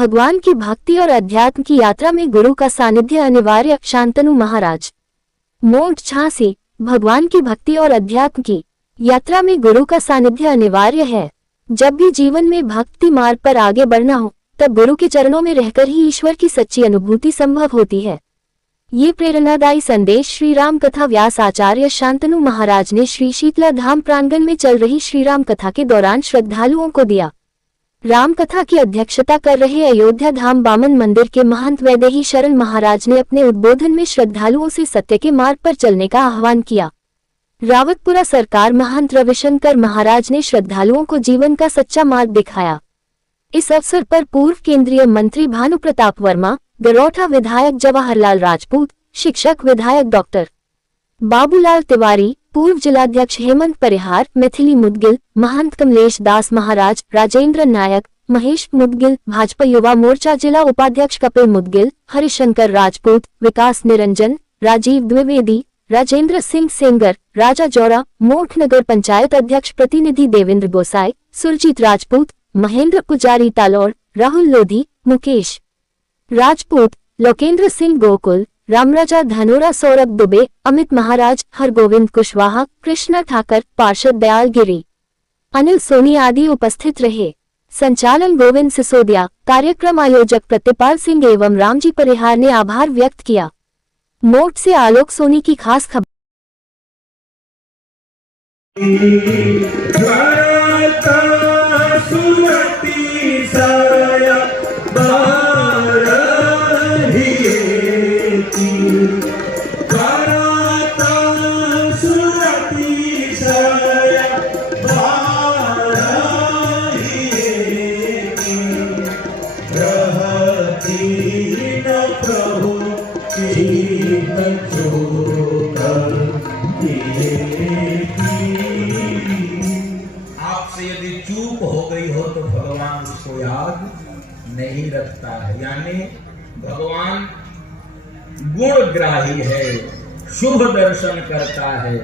भगवान की भक्ति और अध्यात्म की यात्रा में गुरु का सानिध्य अनिवार्य। शांतनु महाराज। मोट झांसी। भगवान की भक्ति और अध्यात्म की यात्रा में गुरु का सानिध्य अनिवार्य है। जब भी जीवन में भक्ति मार्ग पर आगे बढ़ना हो, तब गुरु के चरणों में रहकर ही ईश्वर की सच्ची अनुभूति संभव होती है। ये प्रेरणादायी संदेश श्री राम कथा व्यास आचार्य शांतनु महाराज ने श्री शीतला धाम प्रांगण में चल रही श्री राम कथा के दौरान श्रद्धालुओं को दिया। राम कथा की अध्यक्षता कर रहे अयोध्या धाम बामन मंदिर के महंत वैदेही शरण महाराज ने अपने उद्बोधन में श्रद्धालुओं से सत्य के मार्ग पर चलने का आह्वान किया। रावतपुरा सरकार महंत रविशंकर महाराज ने श्रद्धालुओं को जीवन का सच्चा मार्ग दिखाया। इस अवसर पर पूर्व केंद्रीय मंत्री भानु प्रताप वर्मा, गरौठा विधायक जवाहरलाल राजपूत, शिक्षक विधायक डॉक्टर बाबूलाल तिवारी, पूर्व जिलाध्यक्ष हेमंत परिहार, मैथिली मुदगिल, महंत कमलेश दास महाराज, राजेंद्र नायक, महेश मुदगिल, भाजपा युवा मोर्चा जिला उपाध्यक्ष कपिल मुदगिल, हरिशंकर राजपूत, विकास निरंजन, राजीव द्विवेदी, राजेंद्र सिंह सेंगर, राजा जौरा, मोठ नगर पंचायत अध्यक्ष प्रतिनिधि देवेंद्र गोसाई, सुरजीत राजपूत, महेंद्र पुजारी तालौर, राहुल लोधी, मुकेश राजपूत, लोकेंद्र सिंह गोकुल, रामराजा धनोरा, सौरभ दुबे, अमित महाराज, हरगोविंद कुशवाहा, कृष्णा ठाकर, पार्षद दयाल गिरी, अनिल सोनी आदि उपस्थित रहे। संचालन गोविंद सिसोदिया, कार्यक्रम आयोजक प्रतिपाल सिंह एवं रामजी परिहार ने आभार व्यक्त किया। मोट से आलोक सोनी की खास खबर। आपसे यदि चूक हो गई हो तो भगवान उसको याद नहीं रखता है। यानी भगवान गुणग्राही है, शुभ दर्शन करता है,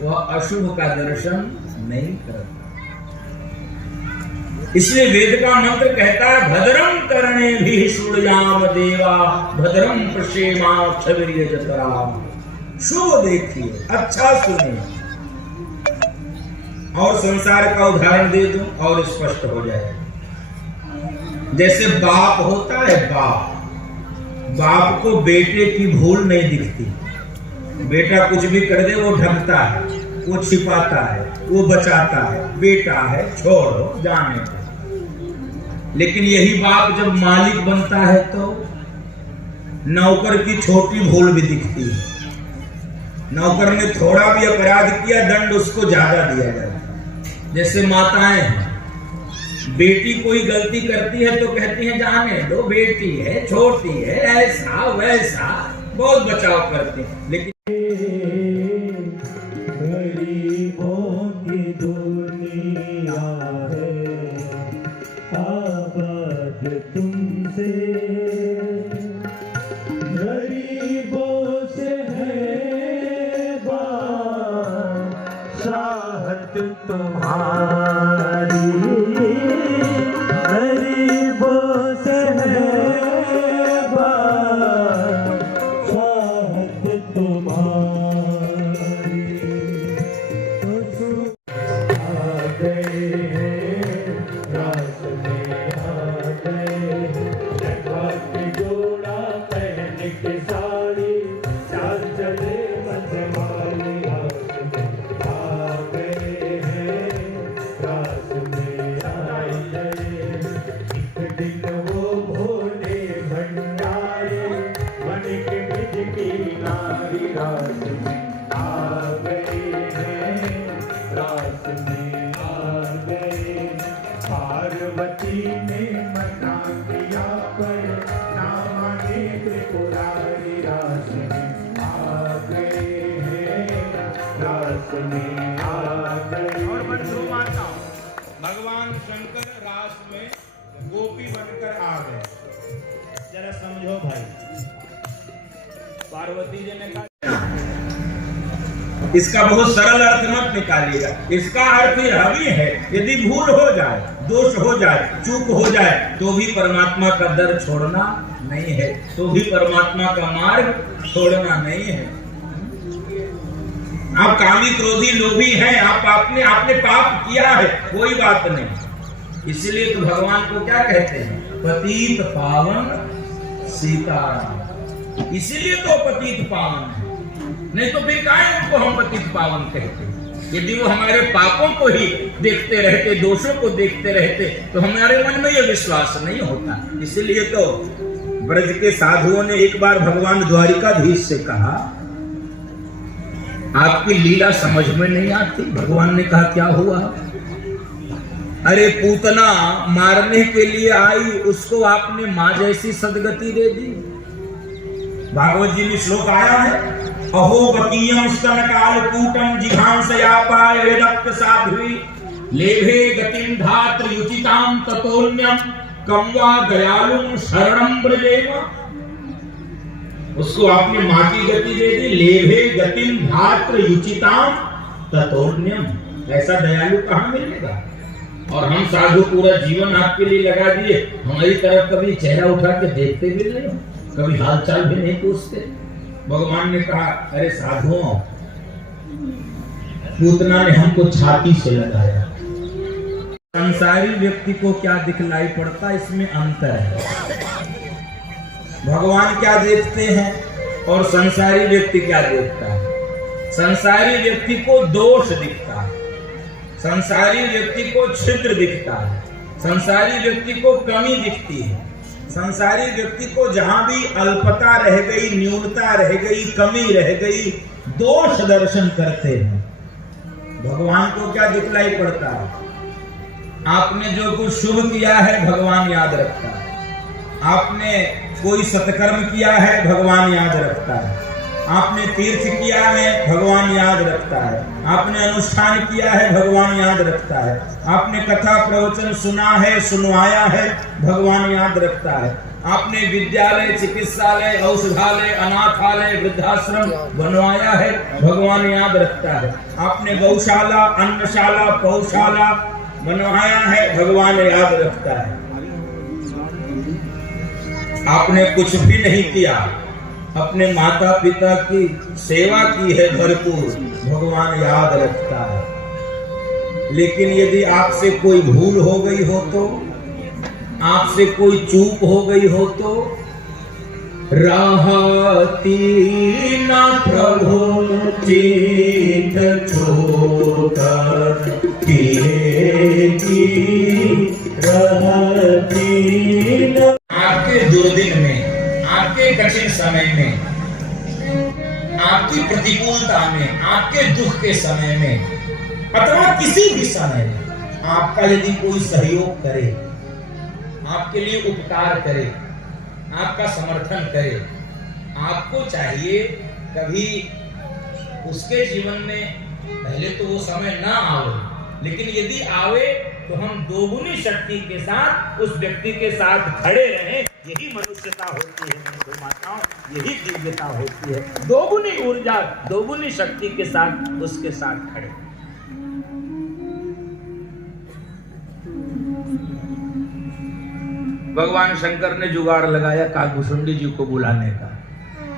वह अशुभ का दर्शन नहीं करता। इसलिए वेद का मंत्र कहता है भद्रम करणे भी शृणुयाम देवा भद्रम पश्येमाक्षवीर्य जतरा। शुभ देखिए, अच्छा सुनिए। और संसार का उदाहरण दे दूं और स्पष्ट हो जाए। जैसे बाप होता है, बाप को बेटे की भूल नहीं दिखती। बेटा कुछ भी कर दे वो ढकता है, वो छिपाता है, वो बचाता है, बेटा है छोड़ो जाने दो। लेकिन यही बाप जब मालिक बनता है तो नौकर की छोटी भूल भी दिखती है। नौकर ने थोड़ा भी अपराध किया, दंड उसको ज्यादा दिया जाता है। जैसे माताएं हैं, बेटी कोई गलती करती है तो कहती हैं जाने दो, बेटी है, छोटी है, ऐसा वैसा बहुत बचाव करते हैं। लेकिन गरीबों की दुनिया है, आबाद तुमसे, गरीबों से है बात तुम्हारी, गरीबों से है बात तुम्हारी। आ गए हैं रात में, आ गए हैं जोड़ा पहन के साड़ी, चाल चले मजमाली। आ गए हैं रात में, आ गए एक दिन वो भोले भंडारे बन के ब्रिज की नारी। रात में आ गए हैं, रात में आ गए। पार्वती ने मना किया पर ना माने त्रिपुरारी। रात में आ गए हैं, रात में आ गए। और बंधु माता भगवान शंकर रास में गोपी बनकर आ गए। जरा समझो भाई, पार्वती जी ने कहा इसका बहुत सरल अर्थ मत निकालिएगा। इसका अर्थ यह भी है, यदि भूल हो जाए, दोष हो जाए, चूक हो जाए, तो भी परमात्मा का दर छोड़ना नहीं है, तो भी परमात्मा का मार्ग छोड़ना नहीं है। आप कामी क्रोधी लोभी हैं, आपने पाप किया है, कोई बात नहीं। इसलिए तो भगवान को क्या कहते हैं? पतित पावन सीताराम। इसीलिए तो पतित पावन है, नहीं तो फिर काहे उनको हम पतित पावन कहते? यदि वो हमारे पापों को ही देखते रहते, दोषों को देखते रहते, तो हमारे मन में यह विश्वास नहीं होता। इसलिए तो ब्रज के साधुओं ने एक बार भगवान द्वारिकाधीश से कहा, आपकी लीला समझ में नहीं आती। भगवान ने कहा, क्या हुआ? अरे पूतना मारने के लिए आई, उसको आपने मां जैसी सदगति दे दी। भागवत जी में श्लोक आया है, अहो गतीयम स्तन काल कूटम जिघांसयापाय वेदक्त साध्वी लेभे गतिम धात्र युचिताम ततोन्यम कम्वा दयालुम शरणम ब्रजेम। उसको आपने मां की गति दे दी, लेभे गतिम धात्र युचिताम ततोन्यम। ऐसा दयालु कहां मिलेगा? और हम साधु पूरा जीवन आपके लिए लगा दिए, हमारी तरफ कभी चेहरा उठा के देखते भी नहीं, कभी हालचाल भी नहीं पूछते। भगवान ने कहा, अरे साधुओं, पूतना ने हमको छाती से लगाया। संसारी व्यक्ति को क्या दिखलाई पड़ता, इसमें अंतर है। भगवान क्या देखते हैं और संसारी व्यक्ति क्या देखता है? संसारी व्यक्ति को दोष दिखता है, संसारी व्यक्ति को छिद्र दिखता है, संसारी व्यक्ति को कमी दिखती है, संसारी व्यक्ति को जहां भी अल्पता रह गई, न्यूनता रह गई, कमी रह गई, दोष दर्शन करते हैं। भगवान को क्या दिखलाई पड़ता है? आपने जो कुछ शुभ किया है भगवान याद रखता है, आपने कोई सत्कर्म किया है भगवान याद रखता है, आपने तीर्थ किया है भगवान याद रखता है, आपने अनुष्ठान किया है भगवान याद रखता है, आपने कथा प्रवचन सुना है, सुनवाया है, भगवान याद रखता है, आपने विद्यालय, चिकित्सालय, औषधालय, अनाथालय, वृद्धाश्रम बनवाया है, भगवान याद रखता है, आपने गौशाला, अन्नशाला, पौशाला बनवाया है, भगवान याद रखता है। आपने कुछ भी नहीं किया, अपने माता पिता की सेवा की है भरपूर, भगवान याद रखता है। लेकिन यदि आपसे कोई भूल हो गई हो तो, आपसे कोई चूक हो गई हो तो, राहती ना प्रभु चित छोड़ आपके दुर्दिन में, आपके कठिन समय में, आपकी प्रतिकूलता में, आपके दुख के समय में, अथवा किसी भी समय में आपका यदि कोई सहयोग करे, आपके लिए उपकार करे, आपका समर्थन करे, आपको चाहिए कभी उसके जीवन में पहले तो वो समय ना आवे, लेकिन यदि आवे तो हम दोगुनी शक्ति के साथ उस व्यक्ति के साथ खड़े रहें। यही मनुष्यता होती है मेरी माताओं, यही दिव्यता होती है। दोगुनी ऊर्जा, दोगुनी शक्ति के साथ उसके साथ खड़े। भगवान शंकर ने जुगाड़ लगाया काकभूषुंडी जी को बुलाने का,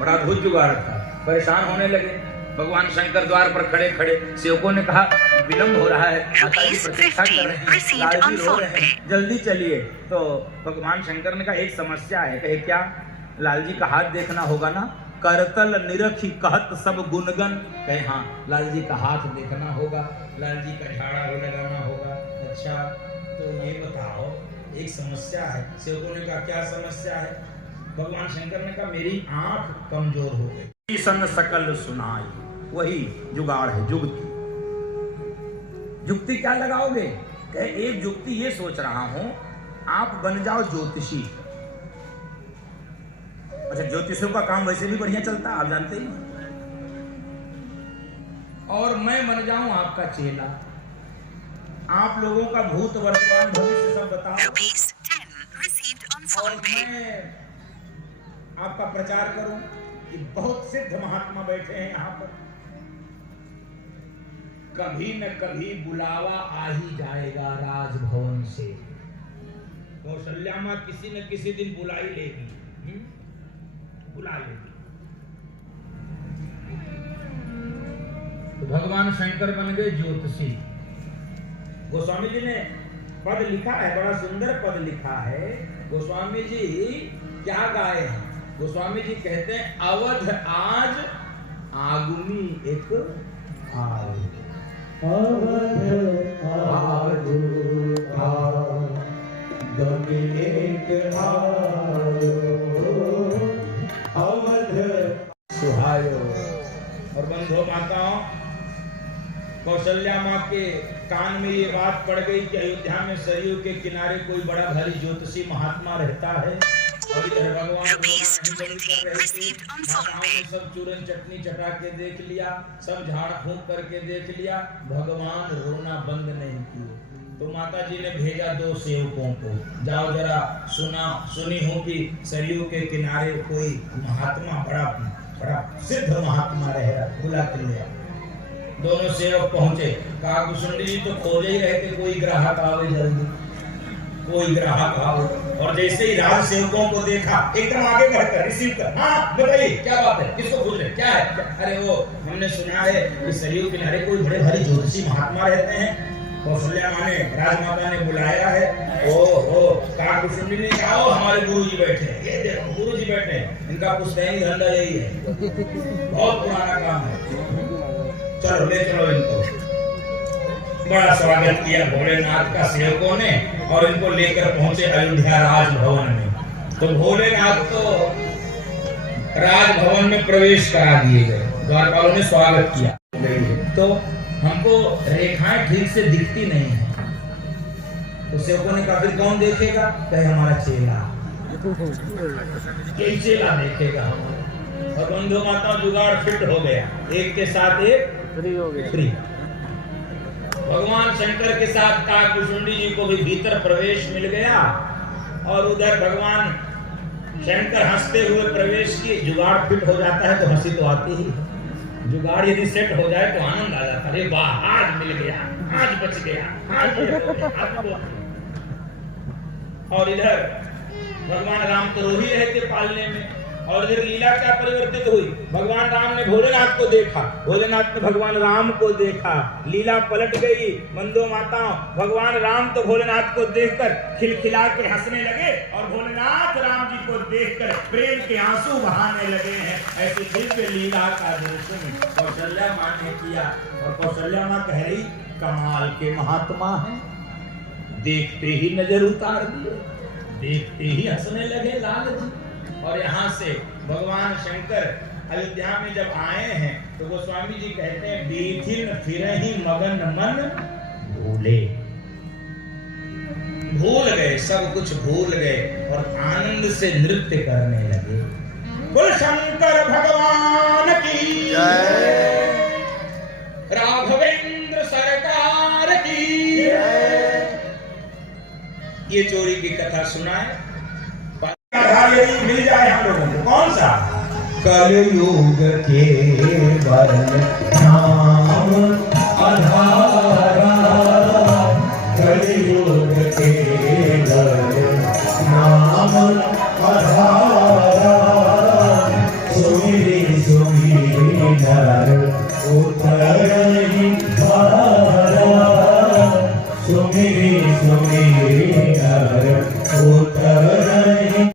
बड़ा अद्भुत जुगाड़ था। परेशान होने लगे, भगवान शंकर द्वार पर खड़े खड़े, सेवकों ने कहा विलंब हो रहा है, माता जी प्रतीक्षा कर रहे हैं, लालजी रो रहे हैं, जल्दी चलिए। तो भगवान शंकर ने कहा एक समस्या है। कहे क्या? लालजी का हाथ देखना होगा ना। करतल निरखी कहत सब गुणगन। कहे हाँ, लालजी का हाथ देखना होगा, लालजी का झाड़ा भी लगाना होगा। अच्छा तो ये बताओ एक समस्या है। सेवकों ने कहा क्या समस्या है? भगवान शंकर ने कहा मेरी आंख कमजोर हो गई। सन सकल सुनाई, वही जुगाड़ है, जुगती। जुगती क्या लगाओगे? कहे एक जुगती ये सोच रहा हूं, आप बन जाओ ज्योतिषी। अच्छा, ज्योतिषियों का काम वैसे भी बढ़िया चलता है, आप जानते ही। और मैं बन जाऊं आपका चेला, आप लोगों का भूत वर्तमान भविष्य सब बताओ, और मैं आपका प्रचार करूं कि बहुत सिद्ध महात्मा बैठे हैं यहाँ पर, कभी न कभी बुलावा आ ही जाएगा राजभवन से। कौशल्या माँ किसी न किसी दिन बुला ही लेगी, बुला लेगी। तो भगवान शंकर बन गए ज्योतिषी। गोस्वामी जी ने पद लिखा है, बड़ा सुंदर पद लिखा है। गोस्वामी जी क्या गाए हैं? गोस्वामी जी कहते हैं, अवध आज आगुनी एक आए, अवध आगुनी एक आयो, अवध सुहायो। और बंधु माताओं, कौशल्या माँ के कान में ये बात पड़ गई कि अयोध्या में सरयू के किनारे कोई बड़ा भारी ज्योतिषी महात्मा रहता है। और इधर भगवान सब चूरन चटनी चटा के देख लिया, सब झाड़ फूंक करके देख लिया, भगवान रोना बंद नहीं किए। तो माता जी ने भेजा 2 सेवकों को, जाओ जरा सुनी हो कि सरयू के किनारे कोई महात्मा बड़ा सिद्ध महात्मा रहेगा, बुला के ले आओ। दोनों सेवक पहुंचे। कहा कुसुंडी जी तो खोज ही रहे थे, कोई ग्राहक आवे जल्दी, कोई ग्राहक आओ। और जैसे ही राज सेवकों को देखा, एकदम आगे बढ़कर रिसीव कर, हाँ बताइए क्या बात है, किसको पूछ रहे, क्या है? अरे वो हमने सुना है कि सरयू किनारे कोई बड़े भारी ज्योतिषी महात्मा रहते हैं। कौशल्या माँ ने, राजमाता ने बुलाया है। ओ कहा कुसुंडी ने कहा, हमारे गुरु जी बैठे हैं, ये देखो गुरु जी बैठे हैं, इनका पुश्तैनी धंधा यही है, बहुत पुराना काम है, चलो ले चलो इनको। बड़ा स्वागत किया भोलेनाथ का सेवकों ने और इनको लेकर पहुंचे अयोध्या राजभवन में। तो भोलेनाथ तो राजभवन में प्रवेश करा दिए गए, द्वारपालों ने स्वागत किया। तो हमको रेखाएं ठीक से दिखती नहीं है। तो सेवकों ने कहा फिर कौन देखेगा? कहे हमारा चेला, चेला देखेगा। और बंधु माता जुगाड़ फिट हो गया, एक के साथ एक फ्री हो गया, फ्री। भगवान शंकर के साथ काकुशुंडी जी को भी भीतर प्रवेश मिल गया। और उधर भगवान शंकर हंसते हुए प्रवेश किए। जुगाड़ फिट हो जाता है तो हंसी तो आती ही है, जुगाड़ यदि सेट हो जाए तो आनंद आ जाता है। अरे वाह, आज मिल गया, आज बच गया, आज हो गया। और इधर भगवान राम तो रो ही रहे थे पालने में। और इधर लीला क्या परिवर्तित हुई? भगवान राम ने भोलेनाथ को देखा, भोलेनाथ ने भगवान राम को देखा, लीला पलट गई। बंधु माताओं, भगवान राम तो भोलेनाथ को देखकर खिलखिला के हंसने लगे और भोलेनाथ राम जी को देखकर प्रेम के आंसू बहाने लगे हैं। ऐसी दिव्य लीला का दर्शन कौशल्या माँ ने किया। और कौशल्या माँ कह रही, कमाल के महात्मा हैं, देखते ही नजर उतार दिए, देखते ही हंसने लगे लाल जी। और यहाँ से भगवान शंकर अयोध्या में जब आए हैं तो गोस्वामी जी कहते हैं, बीथिन फिरहि मगन मन भूले, भूल गए, सब कुछ भूल गए और आनंद से नृत्य करने लगे। बोल शंकर भगवान की जय, राघवेंद्र सरकार की जय। ये चोरी की कथा सुनाए, यदि मिल जाए हम लोगों को, कौन सा? कलयुग के वरण नाम आधारा, कलयुग के वरण नाम आधारा, सुमिरि सुमिरि नर उतरहि धारा, सुमिरि सुमिरि नर उतरहि।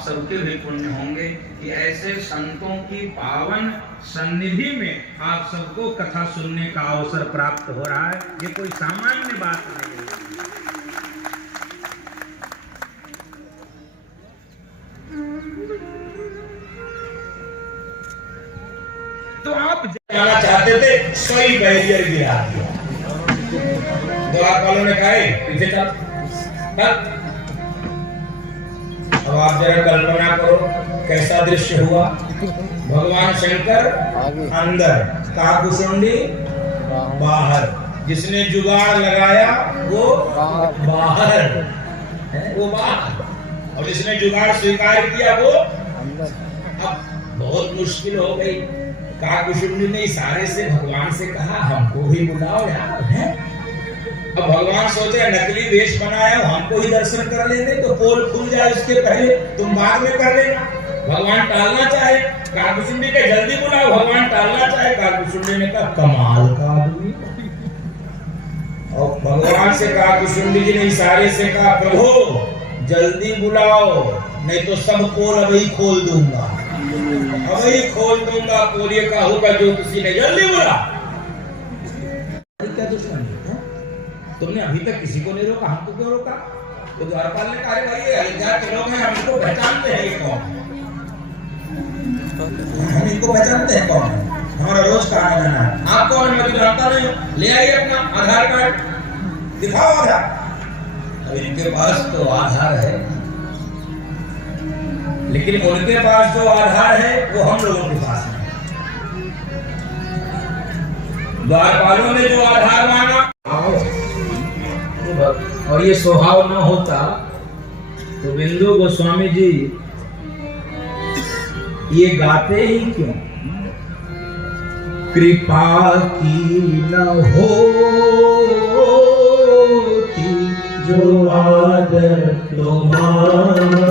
सबके भी पुण्य होंगे कि ऐसे संतों की पावन सन्निधि में आप सबको कथा सुनने का अवसर प्राप्त हो रहा है। ये कोई सामान्य बात नहीं है। तो आप जाना चाहते थे, कोई बैरियर गिरा दिया। द्वारपालों ने कहा पीछे चल। अब आप जरा कल्पना करो कैसा दृश्य हुआ। भगवान शंकर अंदर, काकुशुंडी बाहर, जिसने जुगाड़ लगाया वो बाहर, वो बाहर, और जिसने जुगाड़ स्वीकार किया वो अंदर। अब बहुत मुश्किल हो गई। काकभूषुंडी ने इशारे से भगवान से कहा हमको भी बुलाओ यार है। अब भगवान सोचे नकली वेश बनाया हमको ही दर्शन कर लेने तो पोल खुल जाए उसके पहले तुम बाद में कर लेना। भगवान टालना चाहे काकभूषुंडी के जल्दी बुलाओ, भगवान टालना चाहे। काकभूषुंडी ने कहा कमाल का आदमी। और भगवान से काकभूषुंडी जी ने इशारे से कहा प्रभु जल्दी बुलाओ नहीं तो सब पोल अभी खोल दूंगा, अभी खोल दूंगा। पोलिए का होगा जो किसी ने जल्दी बुला। क्या दुश्मनी है? तुमने अभी तक किसी को नहीं रोका, हमको क्यों रोका? तो द्वारपाल ने कहा भाई ये अयोध्या के लोग हैं, हम इनको पहचानते हैं, ये कौन है? हम इनको पहचानते हैं कौन है, हमारा रोज का आना जाना है। आप कौन है? मैं तो जानता नहीं हूँ। ले आइए अपना आधार कार्ड, दिखाओ आधार। अब इनके पास तो आधार है, लेकिन उनके पास जो आधार है वो हम लोगों के पास नहीं। द्वारपालों ने जो आधार मांगा और ये स्वभाव न होता तो बिंदु गोस्वामी जी ये गाते ही क्यों? कृपा की न होती जो आदर तुम्हारी,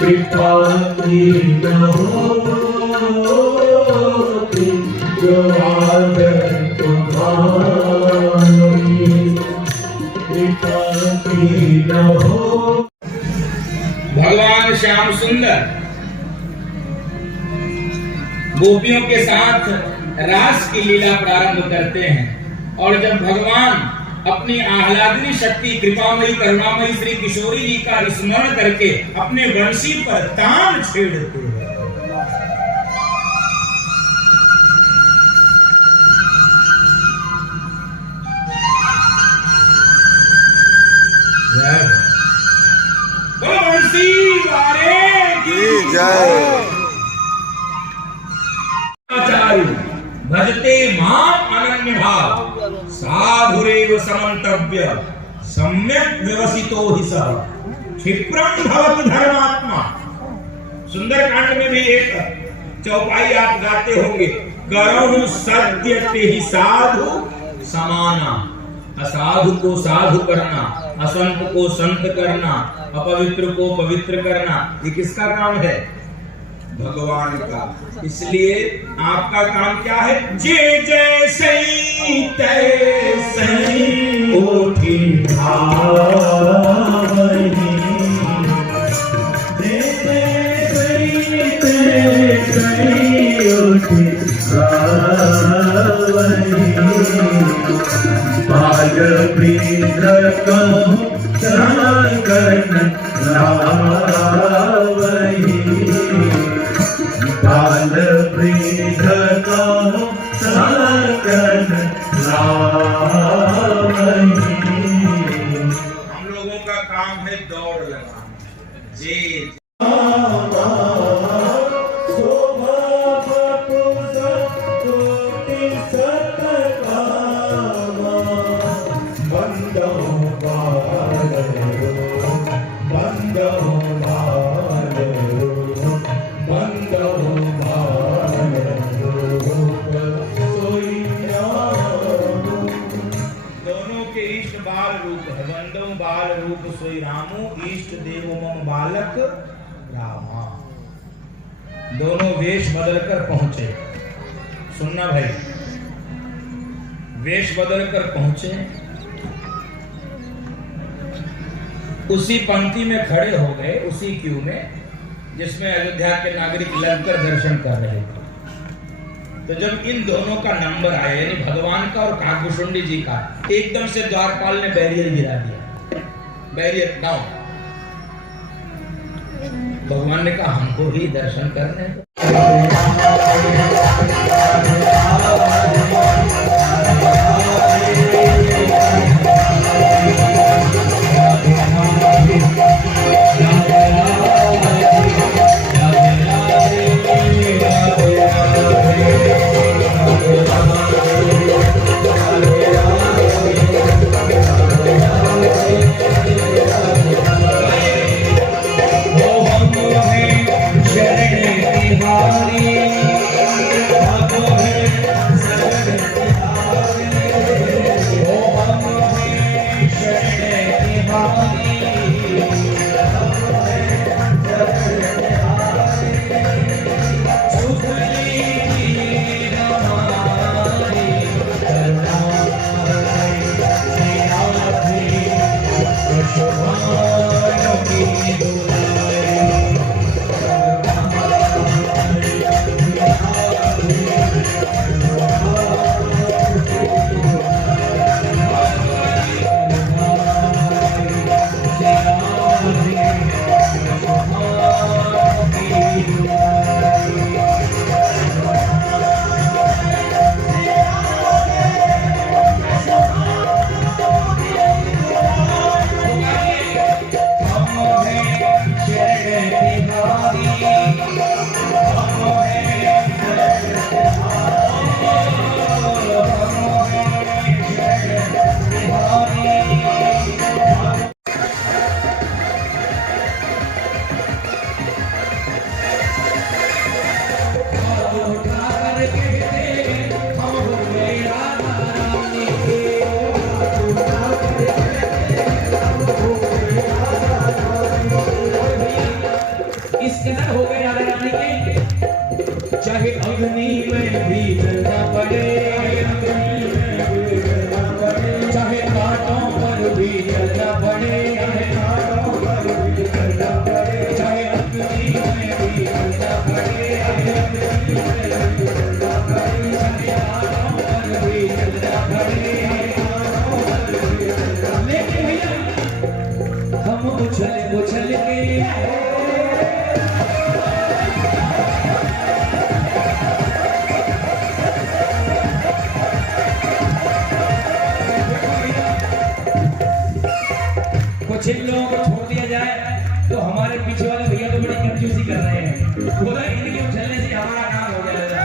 कृपा की न होती जो आदर तुम्हारी, कृपा की न हो। भगवान श्याम सुंदर गोपियों के साथ रास की लीला प्रारंभ करते हैं और जब भगवान अपनी आह्लादनी शक्ति कृपामयी करुणामयी श्री किशोरी जी का स्मरण करके अपने वंशी पर तान छेड़ते हैं। वंशी वारे की जय। भजते माम अनन्य भाव साधुरेव समन्तव्य सम्यक व्यवसितो हि सः क्षिप्रं भवति धर्मात्मा। सुंदरकांड में भी एक चौपाई आप गाते होंगे, करहु सत्य ते ही साधु समाना। असाधु को साधु करना, असंत को संत करना, अपवित्र को पवित्र करना, ये किसका काम है? भगवान का। इसलिए आपका काम क्या है? जे जैसे तैसे उठी भावनी, जे जैसे तैसे उठी भावनी, बाल वृंद कहूं साकन लावनी, बाल वृंद कहूं साकन लावनी। हम लोगों का काम है दौड़ लगाना। जी बाल रूप सोई रामो इष्ट देव मम बालक रामा। दोनों वेश बदलकर पहुंचे। सुनना भाई, वेश बदलकर पहुंचे, उसी पंक्ति में खड़े हो गए, उसी क्यू में जिसमें अयोध्या के नागरिक लगकर दर्शन कर रहे थे। तो जब इन दोनों का नंबर आया, यानी भगवान का और काकभूषुंडी जी का, एकदम से द्वारपाल ने बैरियर गिरा दिया। Barrier down. भगवान ने कहा हमको भी दर्शन करने दो। शरण तिहारी कुछ इन लोगों को छोड़ दिया जाए तो हमारे पीछे वाले भैया तो बड़ी कंजूसी कर रहे हैं, बोला इनके उछलने से हमारा काम हो जाएगा।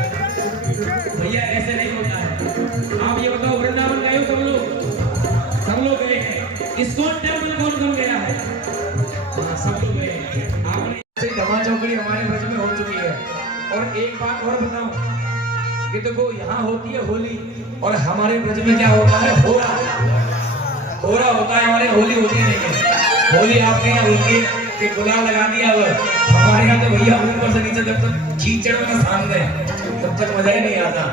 भैया ऐसे नहीं होता है। आप ये बताओ वृंदावन गए हो सब लोग गए हैं। इस्कॉन टेम्पल कौन कौन गया है? सब लोग गए हैं। आपने धमा चौकड़ी हमारे ब्रज में हो चुकी है। और एक बात और बताऊं कि देखो यहाँ होती है होली और हमारे ब्रज में क्या होता है? होरा होता है, हमारे होली होती नहीं है। होली आपके यहाँ होती है कि गुलाल लगा दिया हुआ, हमारे यहाँ तो भैया ऊपर से नीचे जब तक कीचड़ में सामने तब तक मजा ही नहीं आता।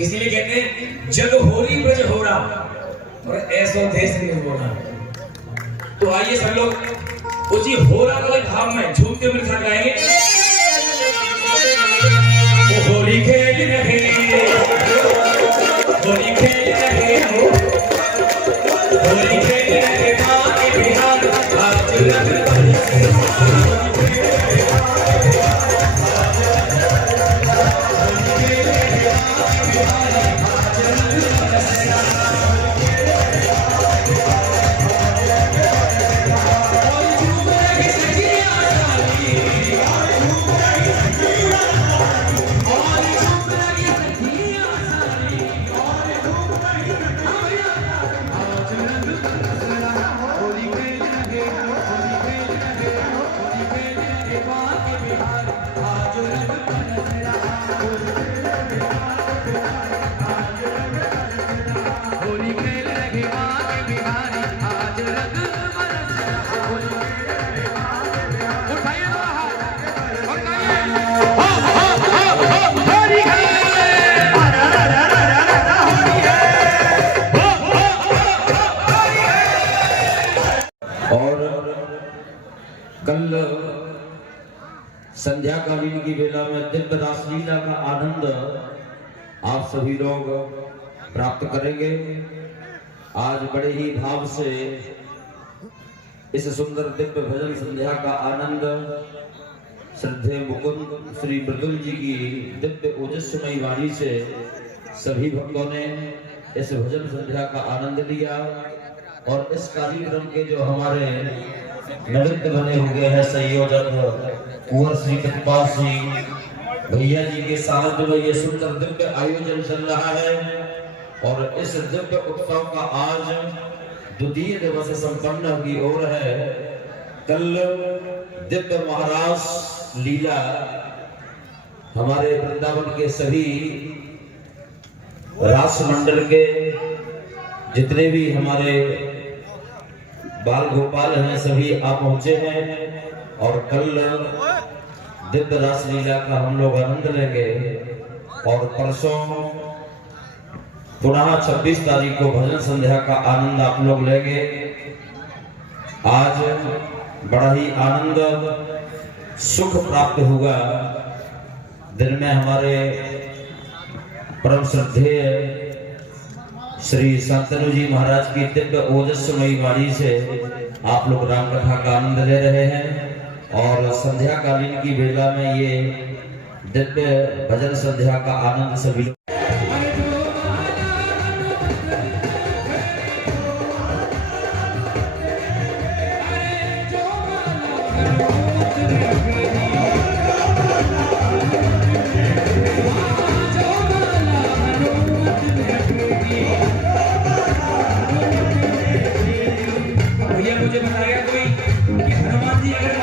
इसीलिए कहते हैं जग होरी ब्रज होरा और ऐसो देश में होना। तो आइए सब लोग उसी होरा वाले भाव में झूमते मेरे साथ गाएंगे। होली खेल रहे, होली खेल रहे हो, होली खेल रहे माँ बिहार आज कल संध्या कालीन की बेला में दिव्य रासलीला का आनंद आप सभी लोग प्राप्त करेंगे। आज बड़े ही भाव से इस सुंदर दिव्य भजन संध्या का आनंद श्रद्धेय मुकुंद श्री मृदुल जी की दिव्य ओजस्वी वाणी से सभी भक्तों ने इस भजन संध्या का आनंद लिया। और इस कार्यक्रम के जो हमारे नृत्य बने हुए हैं संयोजक कुंवर श्री कृपाल सिंह भैया जी के साथ में ये सुंदर दिव्य आयोजन चल रहा है। और इस दिव्य उत्सव का आज द्वितीय दिवस संपन्न की ओर है। कल दिव्य महाराज लीला हमारे वृंदावन के सभी रास मंडल के जितने भी हमारे बाल गोपाल हैं सभी आप पहुंचे हैं। और कल दिव्य रास लीला का हम लोग आनंद लेंगे। और परसों पुनः 26 तारीख को भजन संध्या का आनंद आप लोग लेंगे। आज बड़ा ही आनंद सुख प्राप्त हुआ। दिन में हमारे परम श्रद्धेय श्री शांतनु जी महाराज की दिव्य ओजस्वी वाणी से आप लोग राम कथा का आनंद ले रहे हैं। और संध्या कालीन की बेला में ये दिव्य भजन संध्या का आनंद सभी लोग मुझे बताया कोई कि हनुमान जी अगर